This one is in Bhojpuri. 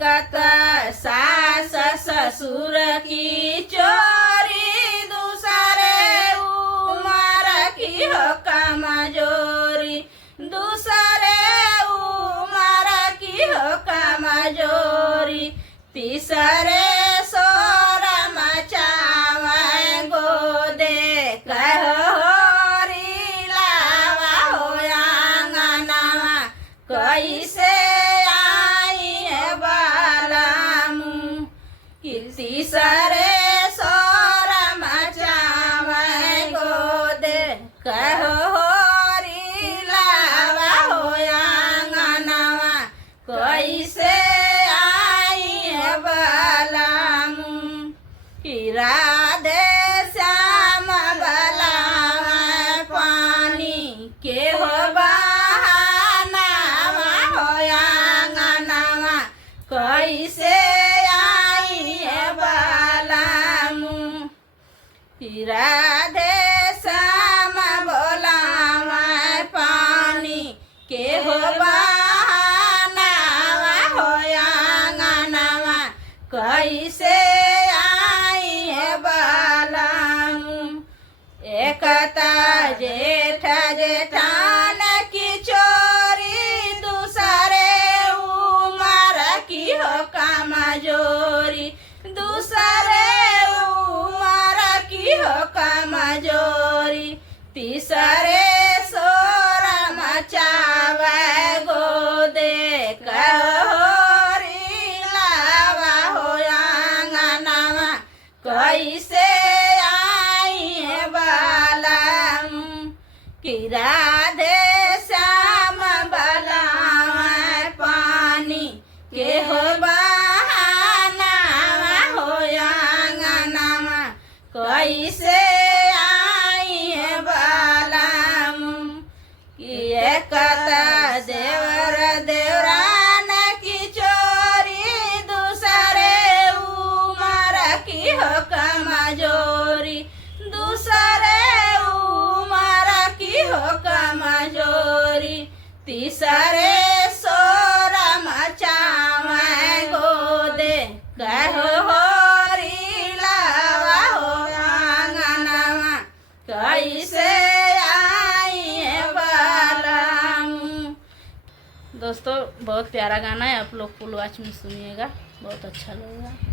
कता सास ससुर की चोरी, दूसरे उमर की हो कमजोरी, दूसरे उमर की हो कमजोरी, तीसरे सोर मचावे गोदे कहोरी लावा हो आंगनवा, कैसे आई है बालामू, तीसरे सोर मचावे गोदे कहोरी लावा हो आंगनवा, कैसे आई है बालामू, राधे श्याम बलावा पानी के हो बहानावा हो आंगनवा, कैसे आई है बालामू, राधे श्याम बोलावा पानी के हो बहानावा हो आंगनवा, कैसे आई है बालामू, एकता जेठ जेठान की चोरी, दूसरे उमर की हो कमजोरी, दूसरे उमर की हो कमजोरी, तीसरे सोर मचावे गोदे कहोरी लावा हो आंगनवा, कैसे आई है बालामू, राधे श्याम बलावा पानी के हो बहानावा हो आंगनवा, कैसे आई है बालामू, एकता देवर देवरान की चोरी, दूसरे उमर की हो कमजोरी, दूसरे उमर की हो कमजोरी, तीसरे सोर मचावे गोदे कहोरी लावा हो आंगनवा, कैसे आई है बालामू। दोस्तों बहुत प्यारा गाना है, आप लोग फुल वॉच में सुनिएगा, बहुत अच्छा लगेगा।